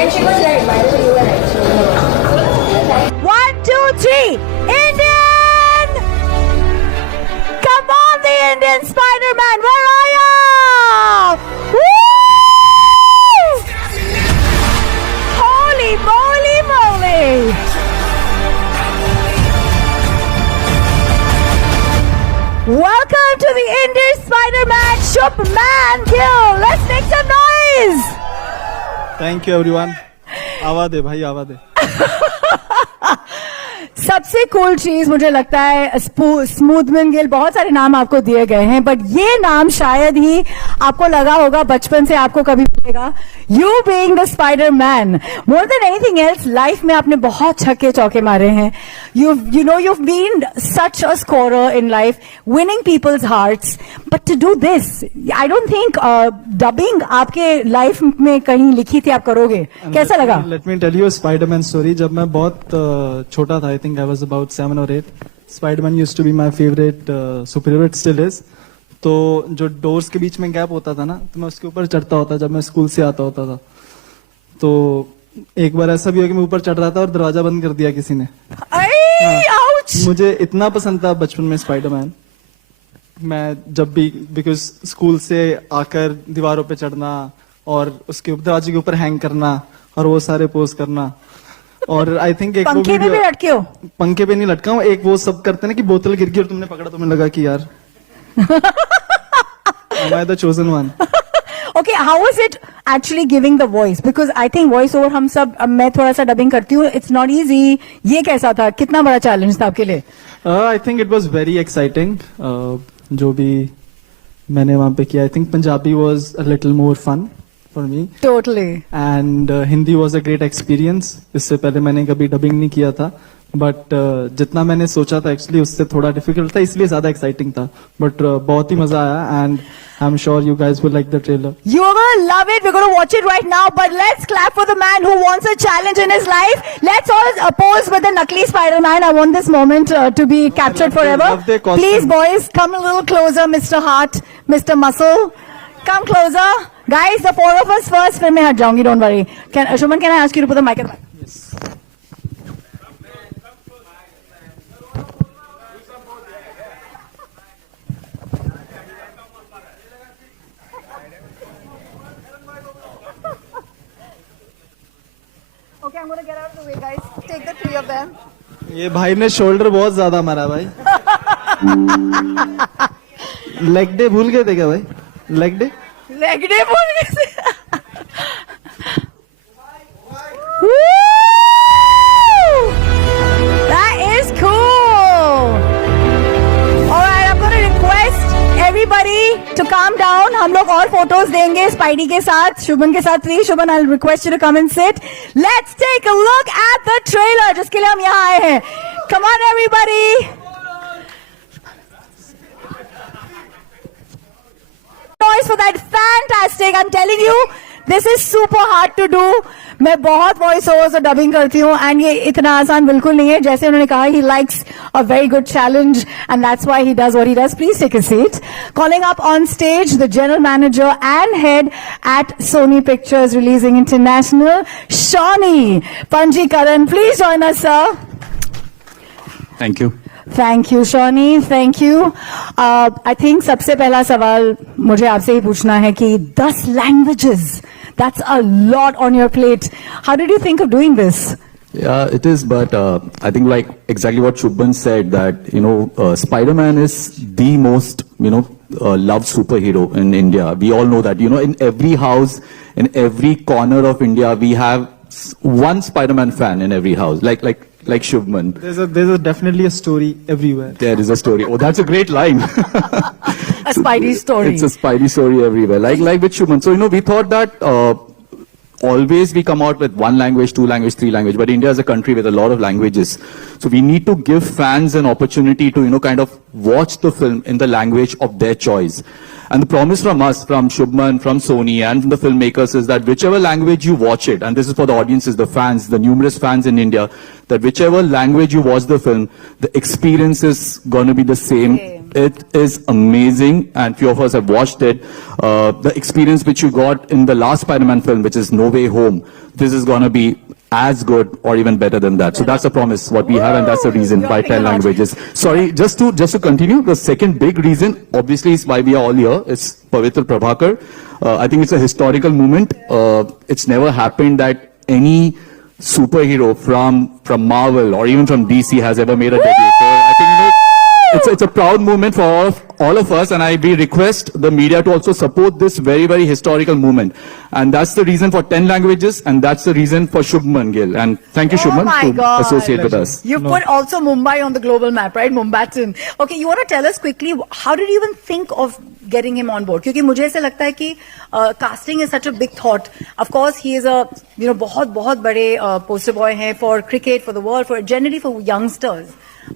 And she was right, by the way, you were right. So, 1, 2, 3. Indian! Come on, the Indian Spider-Man. Where are you? Woo! Holy moly moly! Welcome to the Indian Spider-Man, Shubman Gill. Let's make some noise. Thank you everyone आवाज दे भाई आवाज दे सबसे cool चीज मुझे लगता है स्मूथमैन गिल, बहुत सारे नाम आपको दिए गए हैं बट ये नाम शायद ही आपको लगा होगा बचपन से आपको कभी मिलेगा. You being the Spiderman, more than anything else life में आपने बहुत छक्के चौके मारे हैं. You know you've been such a scorer in life, winning people's hearts, but to do this, I don't think dubbing आपके लाइफ में कहीं लिखी थी आप करोगे. कैसा लगा? Let me tell you Spiderman story. जब मैं बहुत छोटा था, I think I was about 7 or 8, Spiderman used to be my favourite super hero, it still is. तो जो डोर्स के बीच में गैप होता था ना, तो मैं उसके ऊपर चढ़ता होता जब मैं स्कूल से आता होता था. तो एक बार ऐसा भी हुआ कि मैं ऊपर चढ़ रहा था और दरवाजा बंद कर दिया किसी ने. मुझे इतना पसंद था बचपन में स्पाइडरमैन. मैं जब भी, बिकॉज स्कूल से आकर दीवारों पे चढ़ना और उसके दरवाजे के ऊपर हैंग करना और वो सारे पोज करना. और आई थिंक एक पंखे पे भी लटके हो? पंखे पे नहीं लटका हूँ. एक वो सब करते ना कि बोतल गिर गई और तुमने पकड़ा, तुम्हें लगा कि यार am I the chosen one? Okay, how was it actually giving the voice? Because I think voice over हम सब, मैं थोड़ा सा डबिंग करती हूँ, it's not easy. ये कैसा था, कितना बड़ा चैलेंज था आपके लिए? I think it was very exciting. जो भी मैंने वहाँ पे किया, I think Punjabi was a little more fun for me. Totally. And Hindi was a great experience. इससे पहले मैंने कभी डबिंग नहीं किया था, बट जितना मैंने सोचा था एक्चुअली उससे थोड़ा डिफिकल्ट था, इसलिए ज्यादा एक्साइटिंग था. बट बहुत ही मजा आया and I'm sure you guys will like the trailer. You're gonna love it. We're gonna watch it right now. But let's clap for the man who wants a challenge in his life. Let's all pose with the Nakli Spider-Man. I want this moment to be captured forever. Please, boys, come a little closer, Mr. Heart, Mr. Muscle. Come closer. Guys, the four of us first. Then मैं हट जाऊंगी. Don't worry. Shubman, can I ask you to put the mic at the back? Yes. Okay, I'm gonna get out of the way, guys. Take the three of them. ये भाई ने shoulder बहुत ज्यादा मारा भाई. लेग डे भूल गए थे क्या भाई? लेग डे भूल गए थे. That is cool. All right, I'm going to request everybody to calm down. हम लोग और फोटोज देंगे स्पाइडी के साथ, शुभन के साथ. Please Shubman, I'll request you to come and sit. Let's take a look at the trailer, जिसके लिए हम यहाँ आए हैं. Come on, everybody. Noise for that. Fantastic. I'm telling you, this is super hard to do. मैं बहुत voice overs और dubbing करती हूँ एंड ये इतना आसान बिल्कुल नहीं है. जैसे उन्होंने कहा, he likes a very good challenge and that's why he does what he does. Please take a seat. Calling up on stage the general manager and head at Sony Pictures Releasing International, Shawnee Panjikaran. Please join us, sir. Thank you. Thank you, Shawnee. Thank you. I think सबसे पहला सवाल मुझे आपसे ही पूछना है कि 10 languages. That's a lot on your plate. How did you think of doing this? Yeah, it is, but I think like exactly what Shubman said, that, you know, Spider-Man is the most, you know, loved superhero in India. We all know that, you know, in every house, in every corner of India, we have one Spider-Man fan in every house, like Shubman. There's definitely a story everywhere. There is a story. Oh, that's a great line. A Spidey story. It's a Spidey story everywhere, like with Shubman. So, you know, we thought that always we come out with one language, two language, three language, but India is a country with a lot of languages. So we need to give fans an opportunity to, you know, kind of watch the film in the language of their choice. And the promise from us, from Shubman, from Sony, and from the filmmakers is that whichever language you watch it, and this is for the audiences, the fans, the numerous fans in India, that whichever language you watch the film, the experience is going to be the same it is amazing, and few of us have watched it. The experience which you got in the last Spider-Man film, which is No Way Home, this is gonna be as good or even better than that. So that's a promise what we have, and that's the reason by 10 languages. Sorry, just to continue, the second big reason obviously is why we are all here. It's Pavitra Prabhakar. I think it's a historical moment. It's never happened that any superhero from Marvel or even from DC has ever made a debut. So I think, you know, it's a proud moment for all of us, and we request the media to also support this very, very historical moment. And that's the reason for 10 languages, and that's the reason for Shubman Gill. And thank you, Shubman, my to God. associate with us. You put also Mumbai on the global map, right? Mumbaitan. Okay, you want to tell us quickly, how did you even think of getting him on board? क्योंकि मुझे ऐसे लगता है कि casting is such a big thought. Of course, he is a बहुत बहुत बड़े poster boy हैं for cricket, for the world, for generally for youngsters.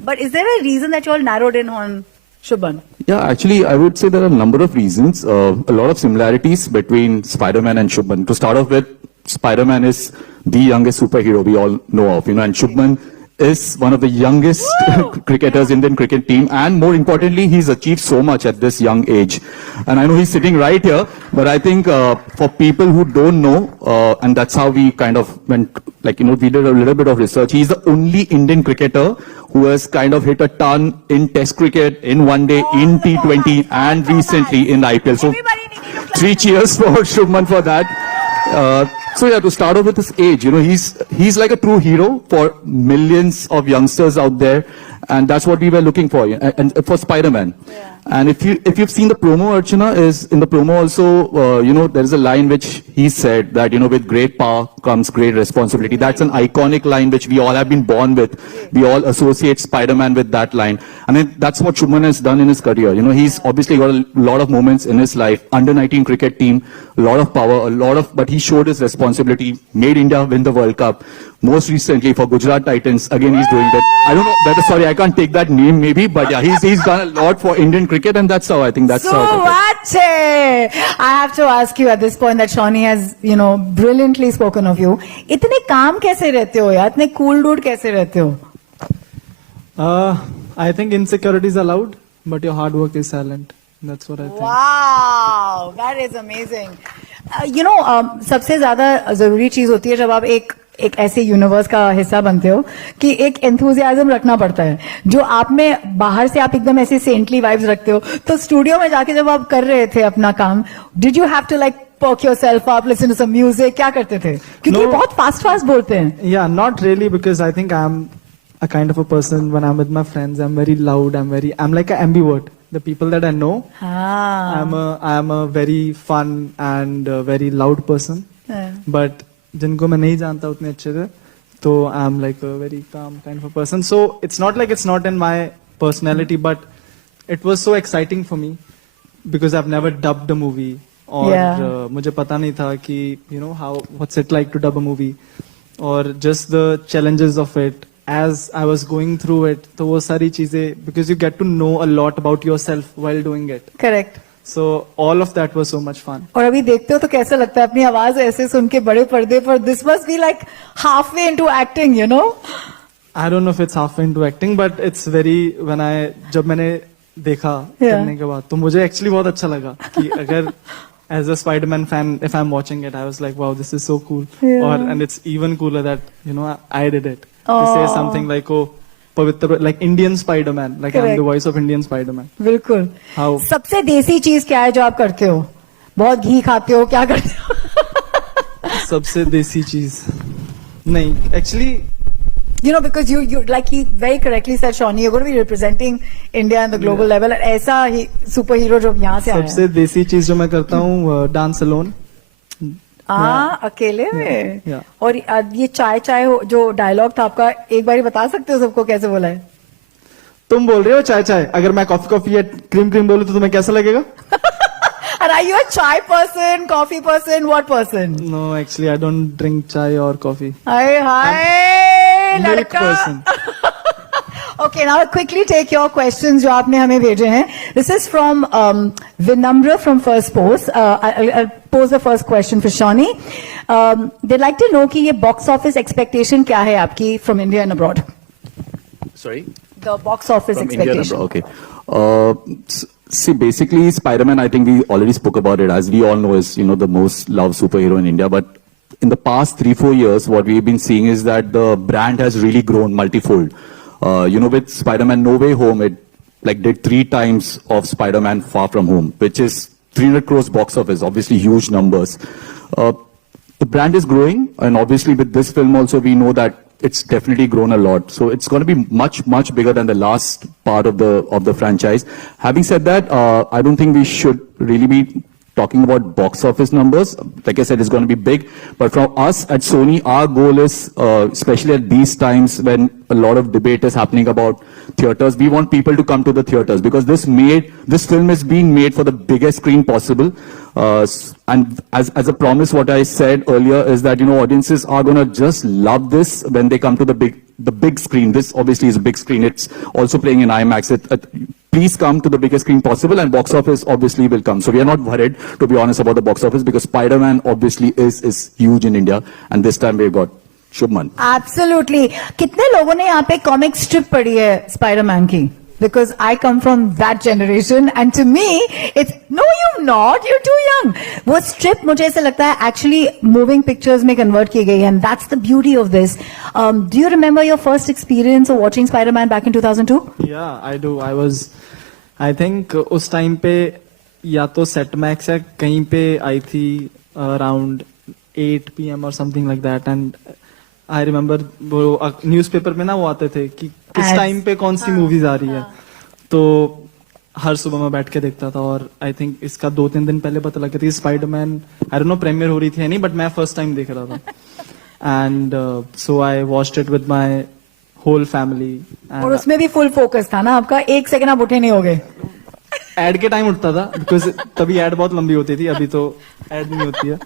But is there a reason that you all narrowed in on Shubman? Yeah, actually, I would say there are a number of reasons. A lot of similarities between Spider-Man and Shubman. To start off with, Spider-Man is the youngest superhero we all know of, you know, and Shubman is one of the youngest cricketers in the Indian cricket team, and more importantly, he's achieved so much at this young age. And I know he's sitting right here, but I think for people who don't know, and that's how we kind of went, like, you know, we did a little bit of research. He's the only Indian cricketer who has kind of hit a ton in Test cricket, in one day, in T20, and recently in IPL. So 3 cheers for Shubman for that. So yeah, to start off with his age, you know, he's like a true hero for millions of youngsters out there, and that's what we were looking for, and for Spider-Man. Yeah. And if you've seen the promo, Archana, is in the promo also, you know, there is a line which he said that, you know, with great power comes great responsibility. That's an iconic line which we all have been born with. We all associate Spider-Man with that line. And then that's what Shubman has done in his career. You know, he's obviously got a lot of moments in his life. Under 19 cricket team, a lot of power, but he showed his responsibility, made India win the World Cup. Most recently for Gujarat Titans, again he's doing that. I don't know whether, sorry, I can't take that name maybe, but yeah, he's done a lot for Indian cricket, and that's how I think that's how. I have to ask you at this point that Shawnee has, you know, brilliantly spoken of you. इतने काम कैसे रहते हो यार? इतने cool dude कैसे रहते हो? I think insecurity is allowed, but your hard work is silent. That's what I think. Wow, that is amazing. You know, सबसे ज़्यादा ज़रूरी चीज़ होती है जब आप एक ऐसे यूनिवर्स का हिस्सा बनते हो कि एक एंथुजियाज्म रखना पड़ता है, जो आप में बाहर से आप एकदम ऐसे सेंटली वाइब्स रखते हो. तो स्टूडियो में जाके जब आप कर रहे थे अपना काम, did you have to like perk yourself up, listen to some music? क्या करते थे? क्योंकि बहुत फास्ट बोलते हैं. Yeah, not really, because I think I'm a kind of a person, when I'm with my friends, I'm very loud, I'm like an ambivert. The people that I know, I'm a very fun and very loud person. But जिनको मैं नहीं जानता उतने अच्छे से, तो I'm like a very calm kind of a person. So it's not like it's not in my personality, but it was so exciting for me because I've never dubbed a movie. और मुझे पता नहीं था कि, you know, what's it like to dub a movie, or just the challenges of it as I was going through it. तो वो सारी चीजें, because you get to know a lot about yourself while doing it. Correct. So all of that was so much fun. और अभी देखते हो तो कैसा लगता है अपनी आवाज ऐसे सुन के बड़े पर्दे पर? This must be like halfway into acting, you know? I don't know if it's halfway into acting, but it's very, जब मैंने देखा करने के बाद, तो मुझे actually बहुत अच्छा लगा कि अगर as a Spider-Man fan, if I'm watching it, I was like, wow, this is so cool. And it's even cooler that, you know, I did it. To say something like, oh, Pavitra, like Indian Spider-Man, like I'm the voice of Indian Spider-Man. बिल्कुल. How? सबसे देसी चीज क्या है जो आप करते हो? बहुत घी खाते हो, क्या करते हो? सबसे देसी चीज नहीं, actually. You know, because you like he very correctly said, Shawnee, you're going to be representing India on the global level. And ऐसा ही superhero जो यहाँ से आया है. सबसे देसी चीज जो मैं करता हूँ, dance alone. अकेले में. और ये चाय जो डायलॉग था आपका, एक बार बता सकते हो सबको कैसे बोला है? तुम बोल रहे हो चाय, अगर मैं कॉफी या क्रीम बोलूं तो तुम्हें कैसा लगेगा? And are you a chai person, coffee person, what person? No, actually I don't drink chai or coffee. Hi, milk person. Okay, now quickly take your questions जो आपने हमें भेजे हैं. This is from Vinamra from First Post. I'll pose the first question for Shawnee. They'd like to know कि ये box office expectation क्या है आपकी from India and abroad? Sorry? the box office From India expectation. number, okay. See, basically, Spider-Man, I think we already spoke about it. As we all know, is, you know, the most loved superhero in India. But in the past 3-4 years, what we've been seeing is that the brand has really grown multifold. You know, with Spider-Man No Way Home, it like did 3 times of Spider-Man Far From Home, which is 300 crores box office, obviously huge numbers. The brand is growing, and obviously with this film also, we know that it's definitely grown a lot. So it's going to be much, much bigger than the last part of the franchise. Having said that, I don't think we should really be talking about box office numbers. Like I said, it's going to be big. But from us at Sony, our goal is, especially at these times when a lot of debate is happening about theaters, we want people to come to the theaters, because this film is being made for the biggest screen possible. And as a promise, what I said earlier is that, you know, audiences are going to just love this when they come to the big screen. This obviously is a big screen. It's also playing in IMAX. Please come to the biggest screen possible, and box office obviously will come. So we are not worried, to be honest, about the box office, because Spider-Man obviously is huge in India, and this time we've got Shubman. Absolutely. कितने लोगों ने यहाँ पे comic strip पढ़ी है Spider-Man की? Because I come from that generation, and to me, it's no, you're not. You're too young. वो strip मुझे ऐसा लगता है actually moving pictures में convert की गई, and that's the beauty of this. Do you remember your first experience of watching Spider-Man back in 2002? Yeah, I do. I think उस time पे या तो Setmax या कहीं पे आई थी around 8 PM or something like that, and I remember वो newspaper में ना वो आते थे कि किस टाइम पे कौन सी मूवीज आ रही है, तो हर सुबह मैं बैठ के देखता था. और आई थिंक इसका 2-3 दिन पहले पता लगा था Spiderman, I don't know premiere हो रही थी या नहीं, बट मैं फर्स्ट टाइम देख रहा था. And so I watched it with my whole family. और उसमें भी फुल फोकस था ना आपका, 1 सेकंड आप उठे नहीं होगे. एड के टाइम उठता था, बिकॉज तभी एड बहुत लंबी होती थी, अभी तो एड नहीं होती है.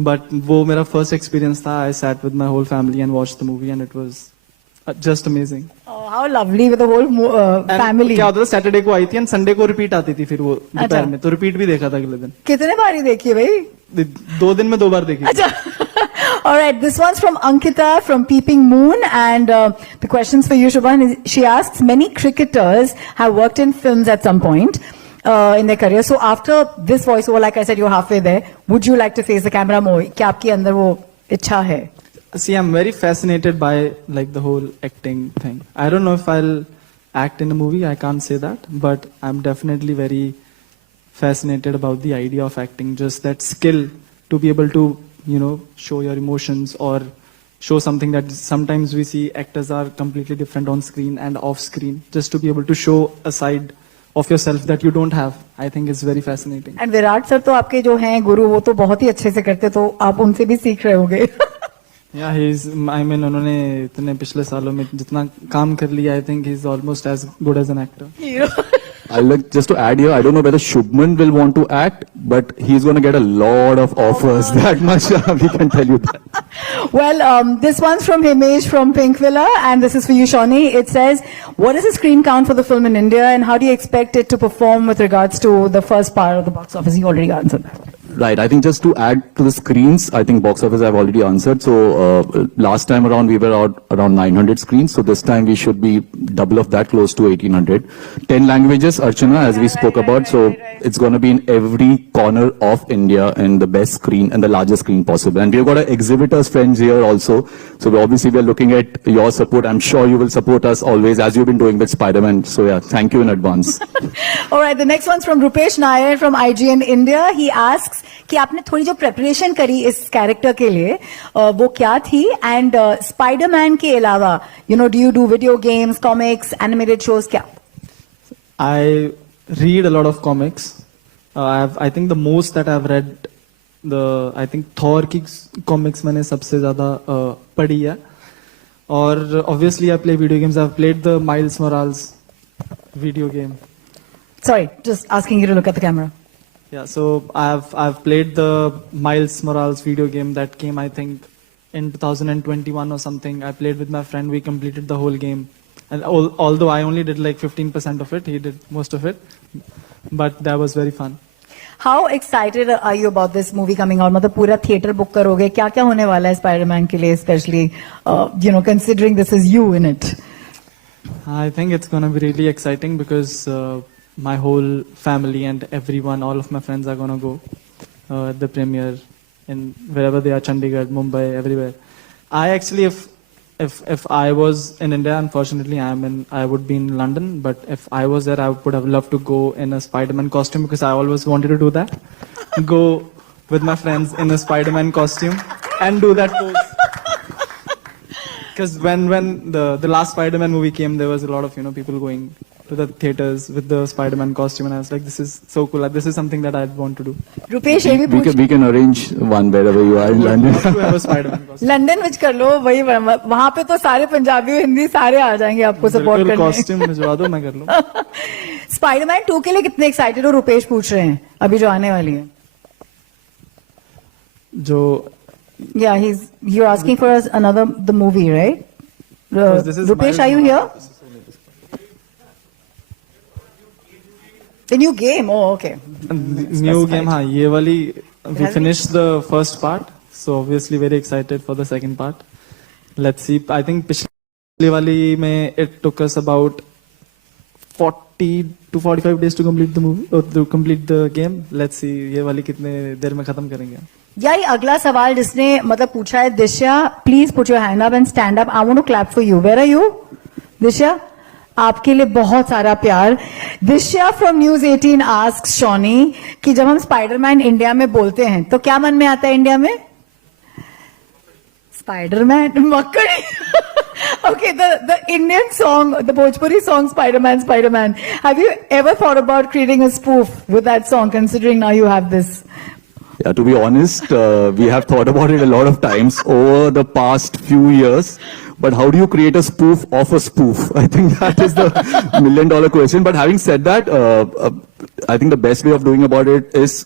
बट वो मेरा फर्स्ट एक्सपीरियंस था. I sat with my whole family and watched the movie, and it was just amazing. Oh, how lovely with the whole family. क्या होता था, सैटरडे को आई थी एंड संडे को रिपीट आती थी फिर वो दोपहर में, तो रिपीट भी देखा था अगले दिन. कितने बार ही देखी है भाई? 2 दिन में 2 बार देखी. अच्छा. All right, this one's from Ankita from Peeping Moon, and the question's for you, Shubman. She asks, many cricketers have worked in films at some point in their career. So after this voiceover, like I said, you're halfway there. Would you like to face the camera more? क्या आपके अंदर वो इच्छा है? See, I'm very fascinated by like the whole acting thing. I don't know if I'll act in a movie, I can't say that, but I'm definitely very fascinated about the idea of acting, just that skill to be able to, you know, show your emotions or show something that sometimes we see actors are completely different on screen and off screen, just to be able to show a side of yourself that you don't have. I think it's very fascinating. And Virat sir तो आपके जो हैं गुरु, वो तो बहुत ही अच्छे से करते, तो आप उनसे भी सीख रहे होंगे. Yeah, I mean, उन्होंने इतने पिछले सालों में जितना काम कर लिया, I think he's almost as good as an actor. I'd like just to add here, I don't know whether Shubman will want to act, but he's going to get a lot of offers. That much we can tell you that. Well, this one's from Himesh from Pink Villa, and this is for you, Shawnee. It says, what is the screen count for the film in India, and how do you expect it to perform with regards to the first part of the box office? You already answered that. Right. I think just to add to the screens, I think box office I've already answered. So last time around we were out around 900 screens. So this time we should be double of that, close to 1800. 10 languages, Archana, as we spoke about. So it's going to be in every corner of India and the best screen and the largest screen possible. And we've got our exhibitors friends here also. So obviously we're looking at your support. I'm sure you will support us always, as you've been doing with Spider-Man. So yeah, thank you in advance. All right. The next one's from Rupesh Nair from IGN India. He asks, कि आपने थोड़ी जो preparation करी इस character के लिए वो क्या थी, एंड स्पाइडरमैन के अलावा you know do you do video games, comics, animated shows, क्या? I read a lot of comics. I think the most that I've read, I think Thor की comics मैंने सबसे ज्यादा पढ़ी है. और obviously I play video games. I've played the Miles Morales video game. Sorry, just asking you to look at the camera. Yeah, so I've played the Miles Morales video game that came, I think, in 2021 or something. I played with my friend. We completed the whole game, and although I only did like 15% of it, he did most of it. But that was very fun. How excited are you about this movie coming out? मतलब पूरा theatre book करोगे, क्या क्या होने वाला है Spiderman के लिए, especially you know, considering this is you in it? I think it's gonna be really exciting because my whole family and everyone, all of my friends are gonna go at the premiere in wherever they are, Chandigarh, Mumbai, everywhere. I actually, if I was in India, unfortunately, I would be in London. But if I was there, I would have loved to go in a Spider-Man costume because I always wanted to do that. Go with my friends in a Spider-Man costume and do that pose. Because when the last Spider-Man movie came, there was a lot of people going to the theaters with the Spider-Man costume, and I was like, this is so cool. This is something that I'd want to do. Rupesh ये भी पूछ We can arrange one wherever you are in London. To have a Spider-Man costume. London विच कर लो वही वहां पे तो सारे पंजाबी हिंदी सारे आ जाएंगे आपको सपोर्ट बिल्कुल करने कॉस्ट्यूम भिजवा दो, मैं कर लूं. स्पाइडरमैन 2 के लिए कितने एक्साइटेड हो रुपेश पूछ रहे हैं अभी जो आने वाली है जो Yeah, you're asking for us another the movie, right? this is Rupesh, my- are you here? The new game. Oh, okay. New game, हाँ ये वाली we finished the first part, so obviously very excited for the second part. Let's see. I think पिछली वाली में it took us about 40 to 45 days to complete the movie or to complete the game. Let's see ये वाली कितने देर में खत्म करेंगे. यही अगला सवाल जिसने मतलब पूछा है Disha please put your hand up and stand up I want to clap for you where are you Disha आपके लिए बहुत सारा प्यार Disha from news 18 ask Shauni कि जब हम स्पाइडरमैन इंडिया में बोलते हैं तो क्या मन में आता है इंडिया में Spiderman मक्कड़ी Okay, the Indian song, the Bhojpuri song Spider-Man. Have you ever thought about creating a spoof with that song, considering now you have this? Yeah, to be honest, we have thought about it a lot of times over the past few years. But how do you create a spoof of a spoof? I think that is the $1 million question. But having said that, I think the best way of doing about it is,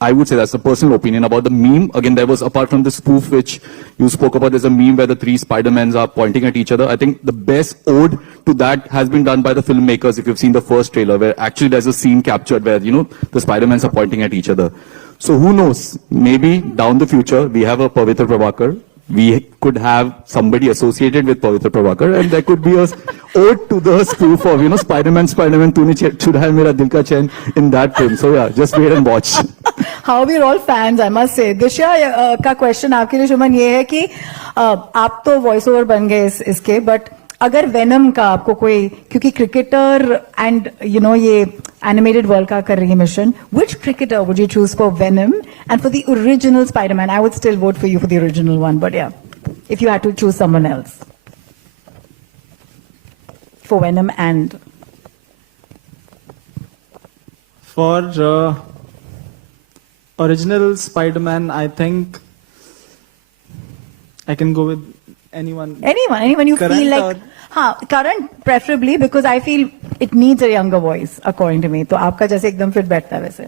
I would say that's a personal opinion about the meme. Again, there was, apart from the spoof which you spoke about, there's a meme where the 3 Spider-Mans are pointing at each other. I think the best ode to that has been done by the filmmakers. If you've seen the first trailer, where actually there's a scene captured where, the Spider-Mans are pointing at each other. So who knows? Maybe down the future, we have a Pavitra Prabhakar. We could have somebody associated with Pavitra Prabhakar, and there could be a ode to the spoof of, Spider-Man, तूने चुराया मेरा दिल का चैन in that film. So yeah, just wait and watch. How we're all fans, I must say. दिशा का question आपके लिए शुभमन ये है कि आप तो वॉइस ओवर बन गए इसके, बट अगर वेनम का आपको कोई, क्योंकि क्रिकेटर एंड ये एनिमेटेड वर्ल्ड का कर रही है mission, which cricketer would you choose for Venom and for the original Spider-Man? I would still vote for you for the original one, but yeah, if you had to choose someone else for Venom and for original Spider-Man, I think I can go with anyone you feel current like current preferably, because I feel it needs a younger voice according to me. तो आपका जैसे एकदम fit बैठता है वैसे.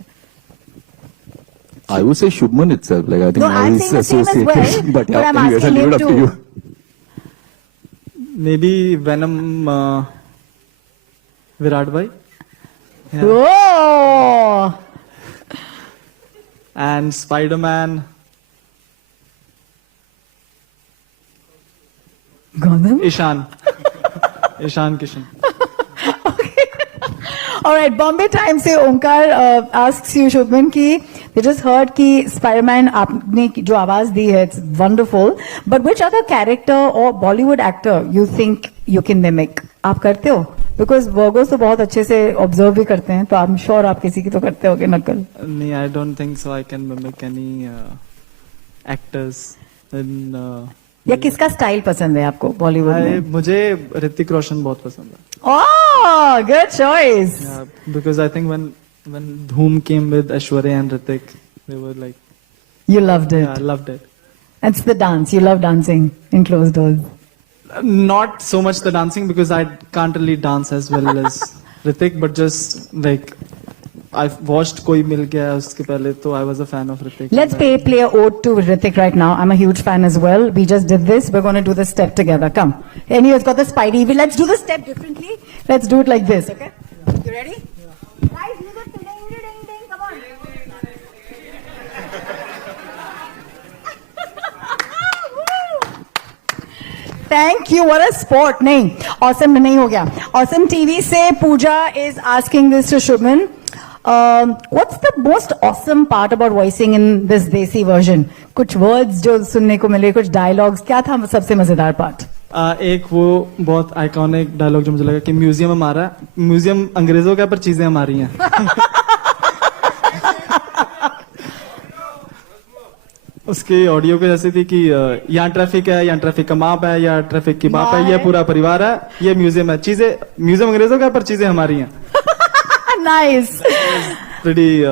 I would say Shubman itself. Like, I think No, now I'm he's saying the same as associated. well, but but yeah, I'm anyways, I'll asking leave him it up to too. you. maybe Venom, Virat Bhai. Yeah. Oh, And Spider-Man, Gautam. Ishan. Ishan Kishan. All right, Bombay Times से ओंकार asks you Shubman कि they just heard कि Spider-Man आपने जो आवाज दी है, it's wonderful, but which other character or Bollywood actor you think you can mimic? आप करते हो? Because Virgos तो बहुत अच्छे से observe भी करते हैं, तो I'm sure आप किसी की तो करते होगे नकल. Nee, I don't think so. I can mimic any actors. In, या किसका स्टाइल पसंद है आपको बॉलीवुड में? मुझे ऋतिक रोशन बहुत पसंद है. Oh, good choice. Yeah, because I think when Dhoom came with Aishwarya and Hrithik, they were like, You loved it. yeah, I loved it. It's the dance. You love dancing in closed doors. Not so much the dancing, because I can't really dance as well as Hrithik, but just like I've watched Koi Mil Gaya uske pehle, so I was a fan of Hrithik. Let's play a ode to Hrithik right now. I'm a huge fan as well. We just did this. We're going to do the step together. Come. Anyway, it's got the Spidey. Let's do the step differently. Let's do it like this, okay? You ready? Yeah. Guys, do the ding, ding, ding. Come on. Thank you, what a sport. नहीं, awesome नहीं हो गया. Awesome TV से Puja is asking this to Shubman. What's the most awesome part about voicing in this desi version? कुछ words जो सुनने को मिले, कुछ डायलॉग्स, क्या था सबसे मजेदार पार्ट? एक वो बहुत आइकॉनिक डायलॉग जो मुझे लगा कि म्यूजियम हमारा है, म्यूजियम अंग्रेजों का, पर चीजें हमारी हैं. उसकी ऑडियो पे जैसे थी कि यहाँ ट्रैफिक है, यहाँ ट्रैफिक का माप है, या ट्रैफिक की बाप है, ये पूरा परिवार है, ये म्यूजियम है, चीजें म्यूजियम अंग्रेजों का, पर चीजें हमारी हैं. Nice. Pretty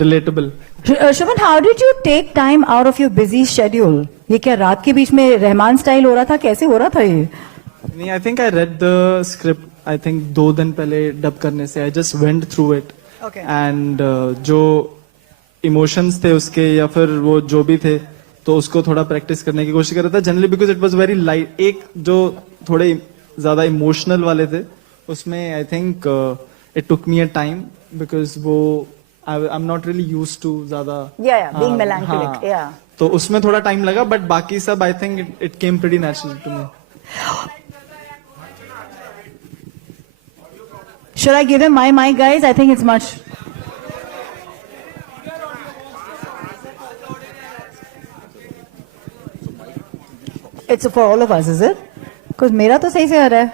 relatable. Shubhan, how did you take time out of your busy schedule? ये क्या रात के बीच में रहमान स्टाइल हो रहा था? कैसे हो रहा था ये? नहीं, आई think I read the script, I think 2 दिन पहले डब करने से. I just went through it and जो इमोशंस थे उसके या फिर वो जो भी थे, तो उसको थोड़ा प्रैक्टिस करने की कोशिश कर रहा था generally, because it was very light. एक जो थोड़े ज्यादा इमोशनल वाले थे उसमें I think it took me a time, because वो I am not really used to ज्यादा बीइंग मेलांकोलिक. या तो उसमें थोड़ा टाइम लगा, बट बाकी सब I think it came pretty natural to me. Should I give him my mic, guys? I think it's much. It's for all of us, is it? Because मेरा तो सही से आ रहा है.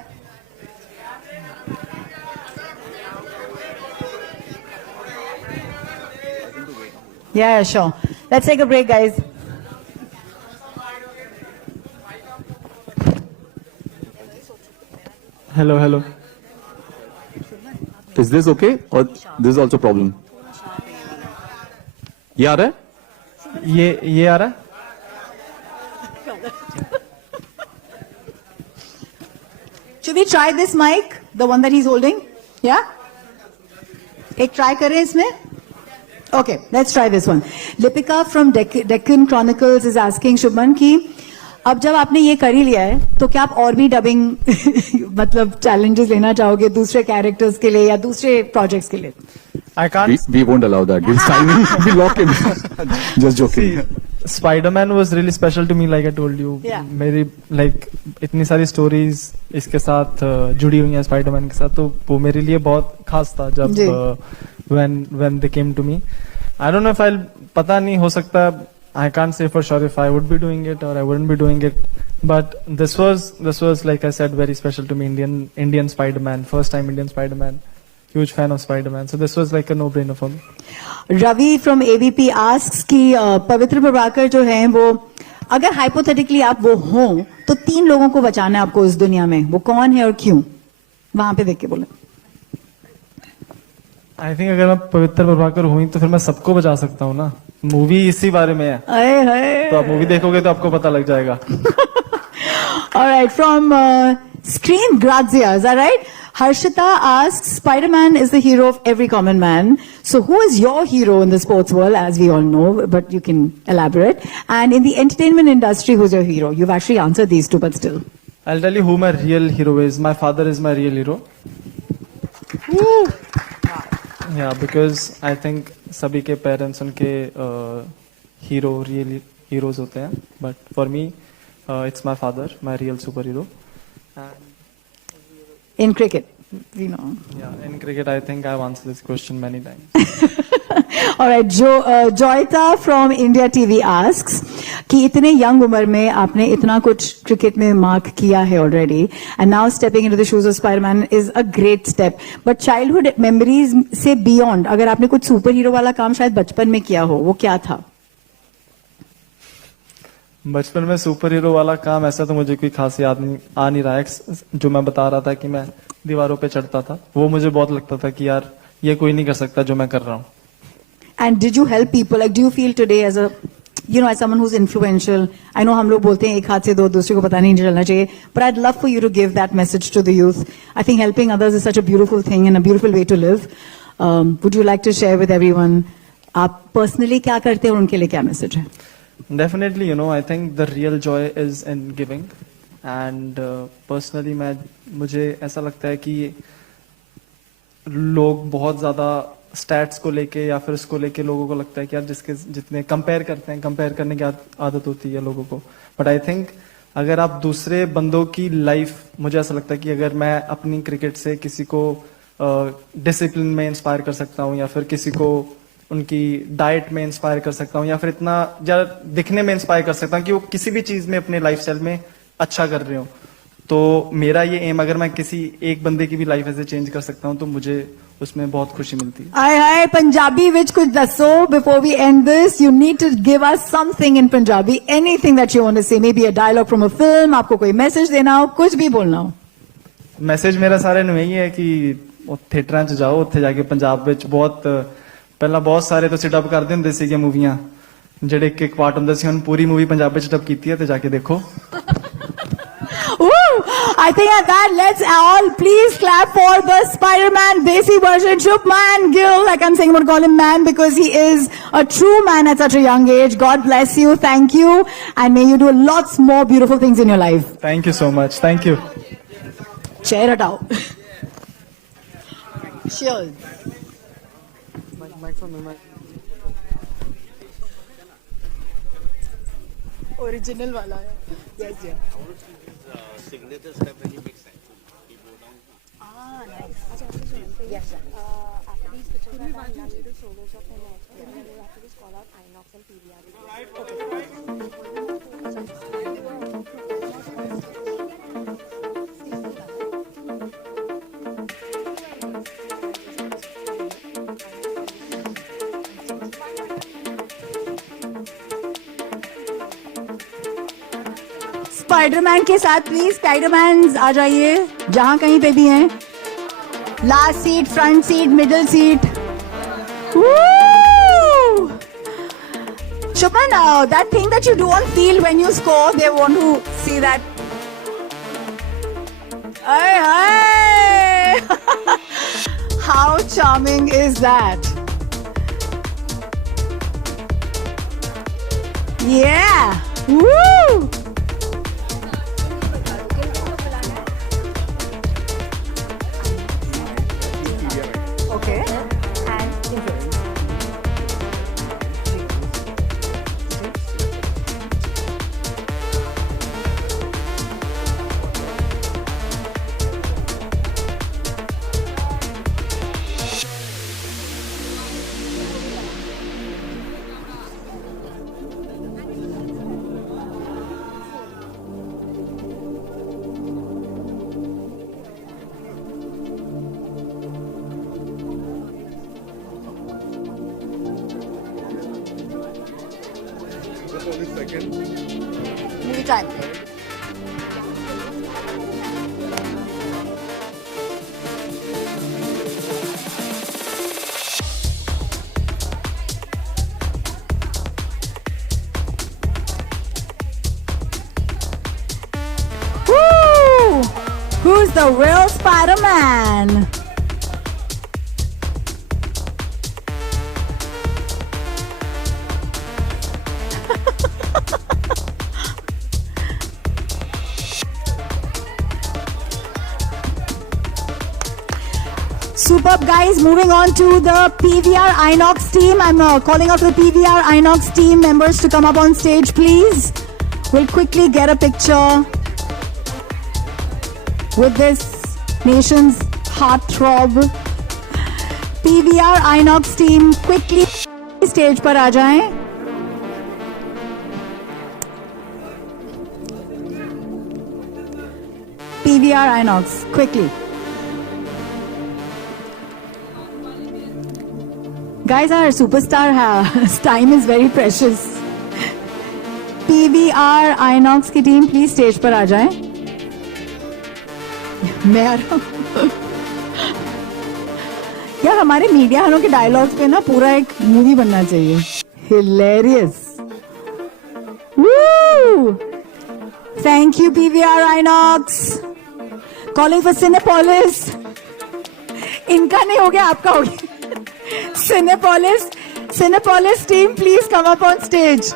Yeah, sure. Let's take a break, guys. Hello. Is this okay or this is also problem? ये आ रहा है? ये आ रहा है. Should we try this mic, the one that he's holding? Yeah? एक try करें इसमें? Okay, let's try this one. Lipika from Deccan Chronicles is asking Shubman कि अब जब आपने ये कर ही लिया है, तो क्या आप और भी डबिंग मतलब चैलेंजेस लेना चाहोगे दूसरे कैरेक्टर्स के लिए या दूसरे प्रोजेक्ट्स के लिए? I can't. We won't allow that. We'll sign him. We'll lock him. Just joking. Spider-Man was really special to me, like I told you. Yeah. मेरी like इतनी सारी stories इसके साथ जुड़ी हुई हैं Spider-Man के साथ, तो वो मेरे लिए बहुत खास था जब when they came to me. I don't know if I'll, पता नहीं, हो सकता, I can't say for sure if I would be doing it or I wouldn't be doing it. But this was like I said, very special to me. Indian Spider-Man, first time Indian Spider-Man. Huge fan of Spider-Man. So this was like a no-brainer for me. Ravi from AVP asks कि पवित्र प्रभाकर जो हैं वो, अगर hypothetically आप वो हों, तो 3 लोगों को बचाना है आपको इस दुनिया में, वो कौन है और क्यों? वहां पे देख के बोले. आई थिंक अगर मैं पवित्र प्रभाकर हुई तो फिर मैं सबको बचा सकता हूँ ना. मूवी इसी बारे में है, तो आप मूवी देखोगे तो आपको पता लग जाएगा. Alright, from Screen Grazia, is that right? Harshita asks, Spider-Man is the hero of every common man. So who is your hero in the sports world, as we all know, but you can elaborate. And in the entertainment industry, who's your hero? You've actually answered these two, but still. I'll tell you who my real hero is. My father is my real hero. Woo! Yeah, because I think सभी के parents उनके hero, real heroes होते हैं. But for me, it's my father, my real superhero. In cricket, we know. Yeah, in cricket, I think I've answered this question many times. All right, Joyita from India TV asks कि इतने young उम्र में आपने इतना कुछ cricket में mark किया है already, and now stepping into the shoes of Spider-Man is a great step. But childhood memories से beyond, अगर आपने कुछ superhero वाला काम शायद बचपन में किया हो, वो क्या था? बचपन में सुपर हीरो वाला काम ऐसा तो मुझे कोई खास याद नहीं आ नहीं रहा है. जो मैं बता रहा था कि मैं दीवारों पे चढ़ता था, वो मुझे बहुत लगता था कि यार ये कोई नहीं कर सकता जो मैं कर रहा हूँ. And did you help people? Like, do you feel today as a, you know, as someone who's influential? I know हम लोग बोलते हैं एक हाथ से दो, दूसरे को पता नहीं चलना चाहिए. But I'd love for you to give that message to the youth. I think helping others is such a beautiful thing and a beautiful way to live. Would you like to share with everyone? आप personally क्या करते हैं और उनके लिए क्या message है? Definitely, you know, I think the real joy is in giving. And personally, मुझे ऐसा लगता है कि लोग बहुत ज़्यादा स्टैट्स को लेके या फिर उसको लेके लोगों को लगता है कि यार जिसके जितने कंपेयर करते हैं, कंपेयर करने की आदत होती है लोगों को. बट आई थिंक अगर आप दूसरे बंदों की लाइफ, मुझे ऐसा लगता है कि अगर मैं अपनी क्रिकेट से किसी को डिसिप्लिन में इंस्पायर कर सकता हूँ, या फिर किसी को उनकी डाइट में इंस्पायर कर सकता हूँ, या फिर इतना ज्यादा दिखने में इंस्पायर कर सकता हूँ कि वो किसी भी चीज में अपने लाइफस्टाइल में अच्छा कर रहे हो, तो मेरा ये एम, अगर मैं किसी एक बंदे की भी लाइफ ऐसे चेंज कर सकता हूँ तो मुझे उसमें बहुत खुशी मिलती है। आय हाय पंजाबी विच कुछ दसो before we end this. You need to give us something in Punjabi, anything that you want to say, maybe a dialogue from a film, आपको कोई मैसेज देना हो, कुछ भी बोलना हो. मैसेज मेरा सारे ਨੂੰ ਇਹੀ ਹੈ ਕਿ ਥੀਏਟਰਾਂ 'ਚ ਜਾਓ, ਉੱਥੇ ਜਾ ਕੇ ਪੰਜਾਬ ਵਿੱਚ ਪਹਿਲਾਂ ਬਹੁਤ ਸਾਰੇ ਤੁਸੀਂ ਡਬ ਕਰਦੇ ਹੁੰਦੇ ਸੀਗੇ ਮੂਵੀਆਂ, ਜਿਹੜੇ ਇੱਕ ਇੱਕ ਪਾਰਟ ਹੁੰਦੇ ਸੀ, ਹੁਣ ਪੂਰੀ ਮੂਵੀ ਪੰਜਾਬੀ 'ਚ ਡਬ ਕੀਤੀ ਹੈ, ਤੇ ਜਾ ਕੇ ਦੇਖੋ. Woo! I think at that, let's all please clap for the Spider-Man Desi version, Shubman Gill. Like I'm saying, I'm going to call him man because he is a true man at such a young age. God bless you. Thank you. And may you do lots more beautiful things in your life. Thank you so much. Thank you. Chair it out. Cheers. Original wala hai. Yes, yeah. Signatures have very big sense. You go down. Nice. Yes, sir. After these pictures, I want you to solos of him also. And then we'll have to just call out Inox and PVR. Spiderman के साथ please Spiderman आ जाइए जहां कहीं पे भी हैं. Last seat, front seat, middle seat. Shubman, that thing that you do on field when you score, they want to see that. Hey, how charming is that? Yeah. Woo! Okay. Movie time. Woo! Who's the real Spider-Man? Superb, guys. Moving on to the PVR Inox team. I'm calling out to the PVR Inox team members to come up on stage, please. We'll quickly get a picture with this nation's heartthrob. PVR Inox team, quickly stage पर आ जाएं. PVR Inox, quickly. Guys, our superstar time is very precious. PVR Inox की team please stage पर आ जाएं. मैं आ रहा हूं. यार हमारे मीडिया वालों के डायलॉग्स पे ना पूरा एक मूवी बनना चाहिए. Hilarious. Woo! Thank you PVR Inox. Calling for Cinepolis. इनका नहीं हो गया, आपका हो गया. Cinepolis team, please come up on stage.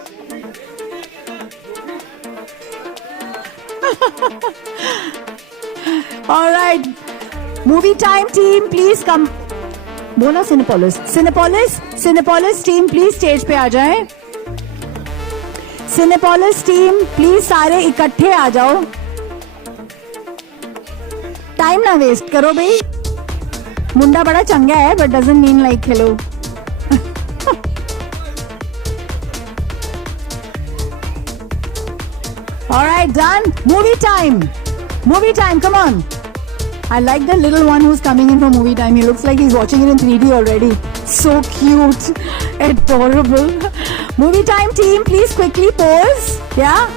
All right, movie time team, please come. बोला Cinepolis team, please stage पे आ जाएं. सिनेपोलिस टीम प्लीज सारे इकट्ठे आ जाओ, टाइम ना वेस्ट करो भाई। मुंडा बड़ा चंगा है but doesn't mean like hello. Alright, done. Movie time. Movie time, come on. I like the little one who's coming in for movie time. He looks like he's watching it in 3D already. So cute. Adorable. Movie time team, please quickly pose. Yeah?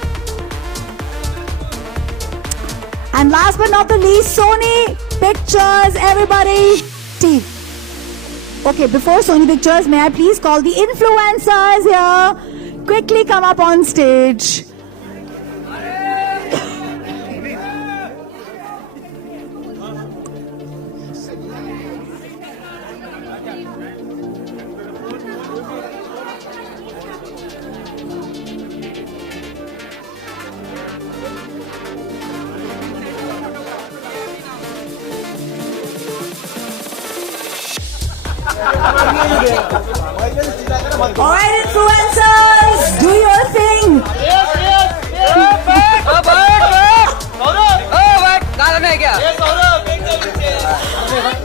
And last but not the least, Sony Pictures, everybody. Team. Okay, before Sony Pictures, may I please call the influencers here? Quickly come up on stage. Alright, influencers, do your thing.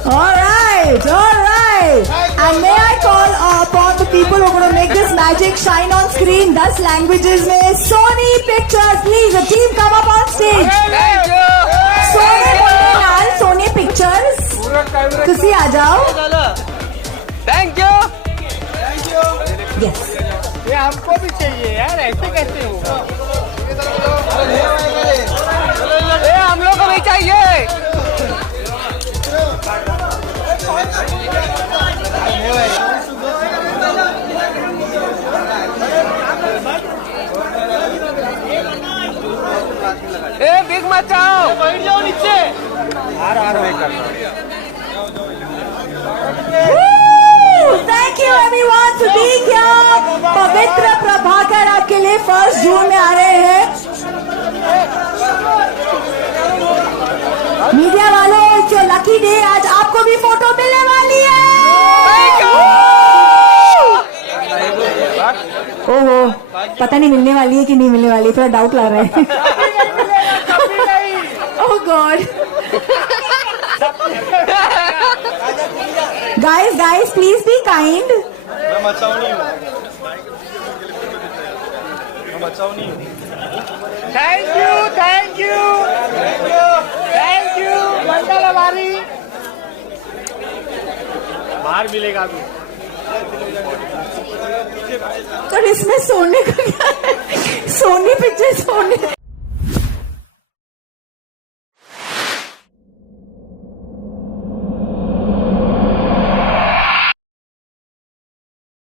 Alright. And may I call upon the people who are going to make this magic shine on screen 10 languages में Sony Pictures, please, the team come up on stage. Thank you. Sony Pictures, तुसी आ जाओ. Thank you. Yes. ये हमको भी चाहिए यार, ऐसे कैसे होगा? ये हम लोग को भी चाहिए. ए बिग मचाओ, बैठ जाओ नीचे. Thank you everyone for being here. पवित्र प्रभाकर आपके लिए 1 जून में आ रहे हैं. मीडिया वालों, इट्स योर लकी डे. आज आपको भी फोटो मिलने वाली है. ओहो, पता नहीं मिलने वाली है कि नहीं मिलने वाली है, थोड़ा डाउट ला रहा है. Oh god. Guys, please be kind. Thank you. मंडल हमारी बाहर मिलेगा अभी. तो इसमें सोने का क्या है? सोनी पिक्चर, सोने